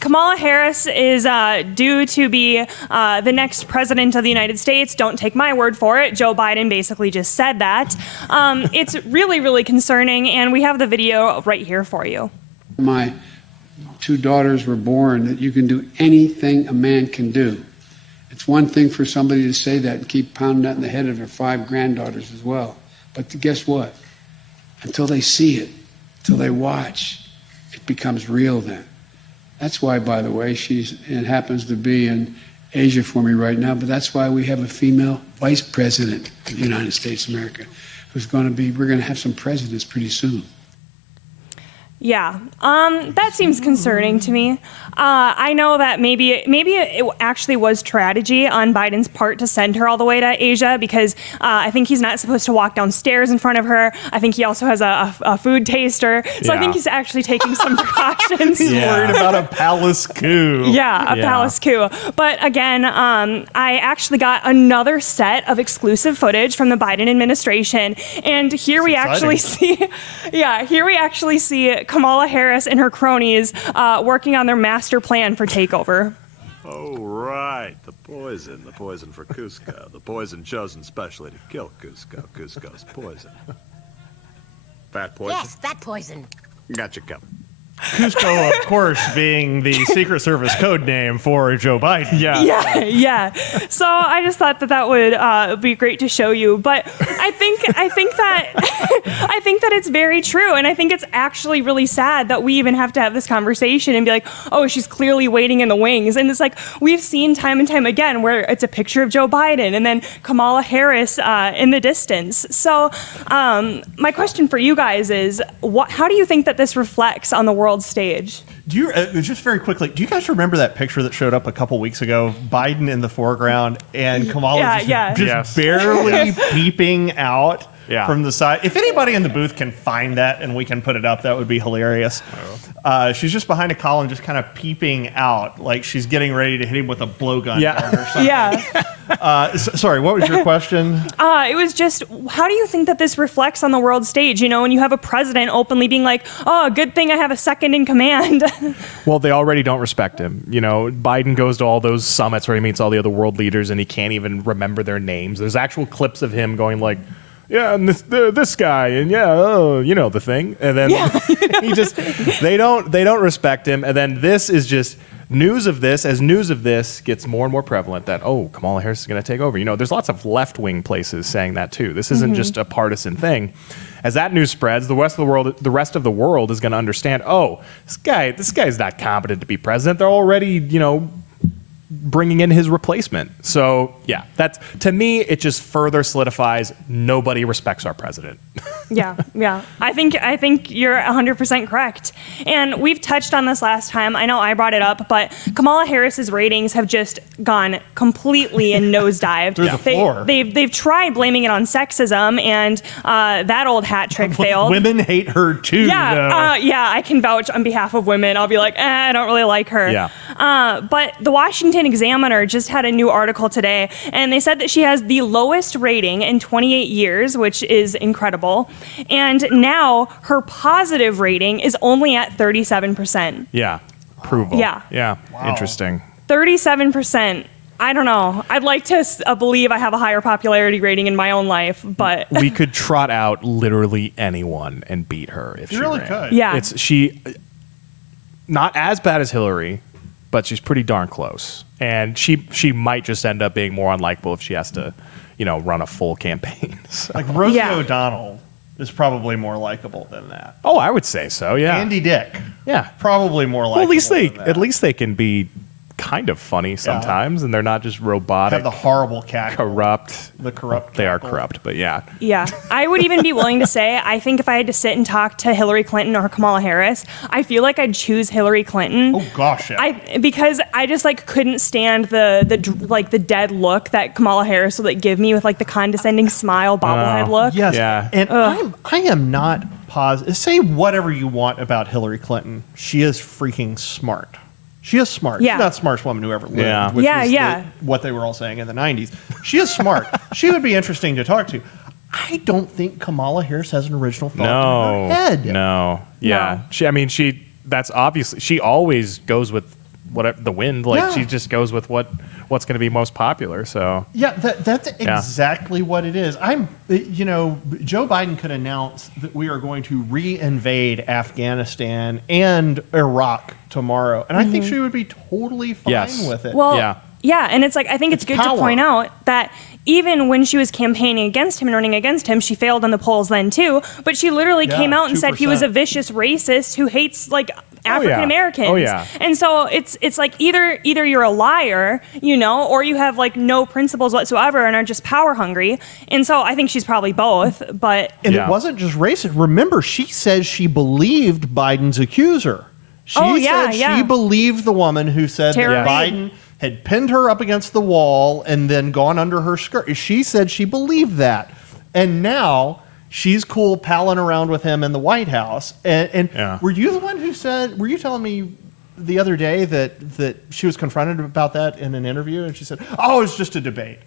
Kamala Harris is due to be the next president of the United States. Don't take my word for it. Joe Biden basically just said that. It's really, really concerning, and we have the video right here for you. My two daughters were born that you can do anything a man can do. It's one thing for somebody to say that and keep pounding that in the head of their 5 granddaughters as well. But guess what? Until they see it, until they watch, it becomes real then. That's why, by the way, it happens to be in Asia for me right now, but that's why we have a female vice president of the United States of America we're going to have some presidents pretty soon. Yeah, that seems concerning to me. I know that maybe it actually was strategy on Biden's part to send her all the way to Asia because I think he's not supposed to walk downstairs in front of her. I think he also has a food taster. So I think he's actually taking some precautions. He's worried about a palace coup. Yeah, a palace coup. But again, I actually got another set of exclusive footage from the Biden administration. And here we actually see Kamala Harris and her cronies working on their master plan for takeover. Oh, right. The poison for Cusco. The poison chosen specially to kill Cusco. Cusco's poison. Fat poison? Yes, fat poison. Gotcha covered. Cusco, of course, being the Secret Service code name for Joe Biden. Yeah. So I just thought that would be great to show you. But I think that I think that it's very true, and I think it's actually really sad that we even have to have this conversation and be like, oh, she's clearly waiting in the wings. And it's like we've seen time and time again where it's a picture of Joe Biden and then Kamala Harris in the distance. So my question for you guys is, how do you think that this reflects on the world stage? Do you just very quickly? Do you guys remember that picture that showed up a couple weeks ago? Biden in the foreground and Kamala just barely peeping out from the side. If anybody in the booth can find that and we can put it up, that would be hilarious. She's just behind a column, just kind of peeping out, like she's getting ready to hit him with a blowgun or something. Sorry, what was your question? It was just, how do you think that this reflects on the world stage? You know, when you have a president openly being like, oh, good thing I have a second in command. Well, they already don't respect him. You know, Biden goes to all those summits where he meets all the other world leaders and he can't even remember their names. There's actual clips of him going like, yeah, and this guy, and you know the thing, and then they don't respect him, and then this is just news of this. As news of this gets more and more prevalent, that Kamala Harris is going to take over. You know, there's lots of left-wing places saying that too. This isn't just a partisan thing. As that news spreads, the rest of the world is going to understand. Oh, this guy's not competent to be president. They're already bringing in his replacement. So yeah, that's, to me, it just further solidifies nobody respects our president. Yeah. I think you're 100% correct. And we've touched on this last time. I know I brought it up, but Kamala Harris's ratings have just gone completely in nosedive. Through the floor. They've tried blaming it on sexism, and that old hat trick failed. Women hate her too. Yeah, I can vouch on behalf of women. I'll be like, I don't really like her. Yeah. But the Washington Examiner just had a new article today, and they said that she has the lowest rating in 28 years, which is incredible. And now her positive rating is only at 37%. Yeah. Approval. Yeah. Wow. Interesting. 37%. I don't know. I'd like to believe I have a higher popularity rating in my own life, but we could trot out literally anyone and beat her if she really ran. could. Yeah. She not as bad as Hillary, but she's pretty darn close. And she might just end up being more unlikable if she has to, run a full campaign. So. Like Rosie O'Donnell is probably more likable than that. Oh, I would say so. Yeah. Andy Dick. Yeah. Probably more likable. Well, at least they can be kind of funny sometimes, and they're not just robotic. Have the horrible cackle. Corrupt. The corrupt. They are cackle. corrupt, but yeah. Yeah. I would even be willing to say, I think if I had to sit and talk to Hillary Clinton or Kamala Harris, I feel like I'd choose Hillary Clinton. Oh gosh, yeah. Because I just couldn't stand the dead look that Kamala Harris would give me with the condescending smile bobblehead look. Yes. Yeah. And I am not positive. Say whatever you want about Hillary Clinton. She is freaking smart. She is smart. Yeah. She's not the smartest woman who ever lived, Yeah. which was what they were all saying in the 90s. She is smart. She would be interesting to talk to. I don't think Kamala Harris has an original thought in her head. No. Yeah. No. She that's obviously, she always goes with whatever the wind. Like she just goes with what's going to be most popular. So yeah, that's exactly what it is. Joe Biden could announce that we are going to re-invade Afghanistan and Iraq tomorrow, and I think she would be totally fine with it. Well, yeah, and it's like, I think it's good to point out that even when she was campaigning against him and running against him, she failed in the polls then too. But she literally came out and 2%. said he was a vicious racist who hates like African Americans. Oh, yeah. And so it's like either you're a liar, or you have like no principles whatsoever and are just power hungry. And so I think she's probably both. But it wasn't just racist. Remember, she says she believed Biden's accuser. She said she believed the woman who said that Biden had pinned her up against the wall and then gone under her skirt. She said she believed that. And now she's cool palling around with him in the White House. And were you the one who said, were you telling me the other day that she was confronted about that in an interview? And she said, oh, it's just a debate.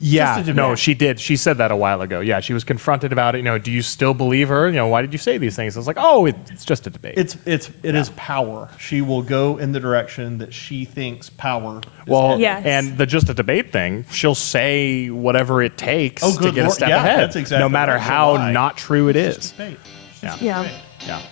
Yeah, no, she did. She said that a while ago. Yeah, she was confronted about it. Do you still believe her? Why did you say these things? I was like, oh, it's just a debate. It is power. She will go in the direction that she thinks power. And the just a debate thing, she'll say whatever it takes to get a step ahead, that's exactly no matter how not true it is. Debate. Yeah. Yeah.